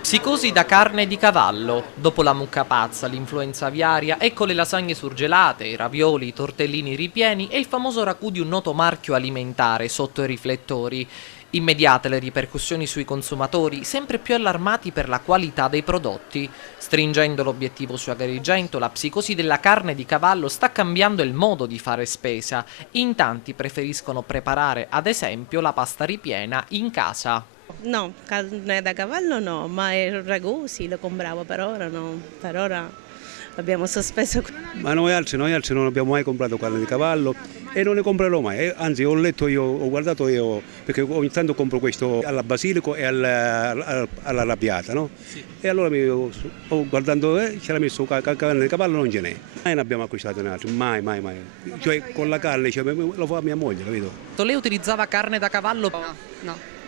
Psicosi da carne di cavallo. Dopo la mucca pazza, l'influenza aviaria, ecco le lasagne surgelate, i ravioli, i tortellini ripieni e il famoso ragù di un noto marchio alimentare sotto i riflettori. Immediate le ripercussioni sui consumatori, sempre più allarmati per la qualità dei prodotti. Stringendo l'obiettivo su Agrigento, la psicosi della carne di cavallo sta cambiando il modo di fare spesa. In tanti preferiscono preparare, ad esempio, la pasta ripiena in casa. No, carne da cavallo no, ma il ragù sì lo compravo, per ora no, per ora abbiamo sospeso. Ma noi altri non abbiamo mai comprato carne di cavallo e non ne comprerò mai. Anzi, ho letto io, ho guardato io, perché ogni tanto compro questo alla basilico e all'arrabbiata, no? Sì. E allora guardando, c'era messo carne di cavallo, non ce n'è. Mai ne abbiamo acquistato un altro, mai, mai, mai. Cioè con la carne, cioè, lo fa mia moglie, capito? Lei utilizzava carne da cavallo? No, no.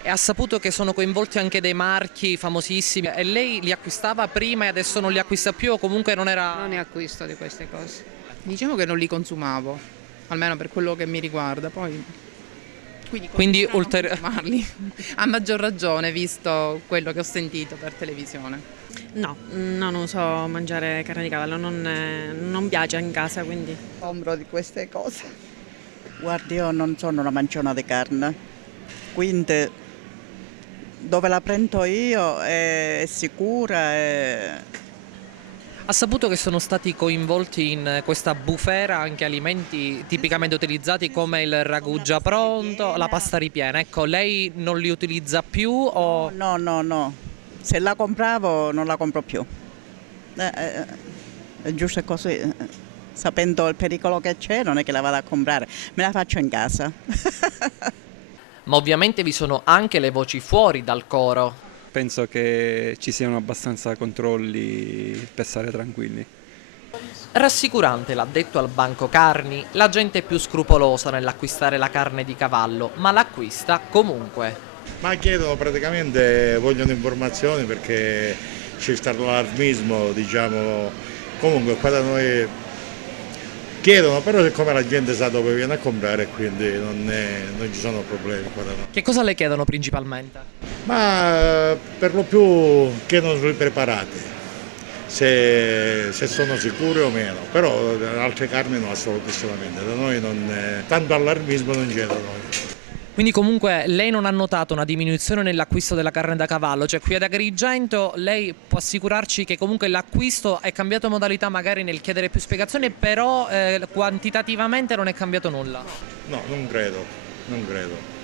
E ha saputo che sono coinvolti anche dei marchi famosissimi e lei li acquistava prima e adesso non li acquista più o comunque non era... Non ne acquisto di queste cose. Diciamo che non li consumavo, almeno per quello che mi riguarda, poi... Quindi consumarli, a maggior ragione visto quello che ho sentito per televisione. No, non uso mangiare carne di cavallo, non piace in casa, quindi... Compro di queste cose. Guardi, io non sono una manciona di carne, quindi dove la prendo io è sicura. Ha saputo che sono stati coinvolti in questa bufera anche alimenti tipicamente utilizzati come il ragù già pronto, la pasta ripiena. Ecco, lei non li utilizza più o... No, no, no. Se la compravo non la compro più. È giusto così. Sapendo il pericolo che c'è non è che la vado a comprare, me la faccio in casa. Ma ovviamente vi sono anche le voci fuori dal coro. Penso che ci siano abbastanza controlli per stare tranquilli. Rassicurante l'addetto al banco carni, la gente è più scrupolosa nell'acquistare la carne di cavallo, ma l'acquista comunque. Ma chiedono praticamente, vogliono informazioni perché c'è stato l'allarmismo, diciamo, comunque qua da noi chiedono, però siccome la gente sa dove viene a comprare quindi non ci sono problemi qua da noi. Che cosa le chiedono principalmente? Ma per lo più chiedono sulle preparate, se sono sicure o meno, però altre carni no, assolutissimamente, da noi tanto allarmismo non c'è da noi. Quindi comunque lei non ha notato una diminuzione nell'acquisto della carne da cavallo, cioè qui ad Agrigento lei può assicurarci che comunque l'acquisto è cambiato modalità magari nel chiedere più spiegazioni, però quantitativamente non è cambiato nulla? No, non credo, non credo.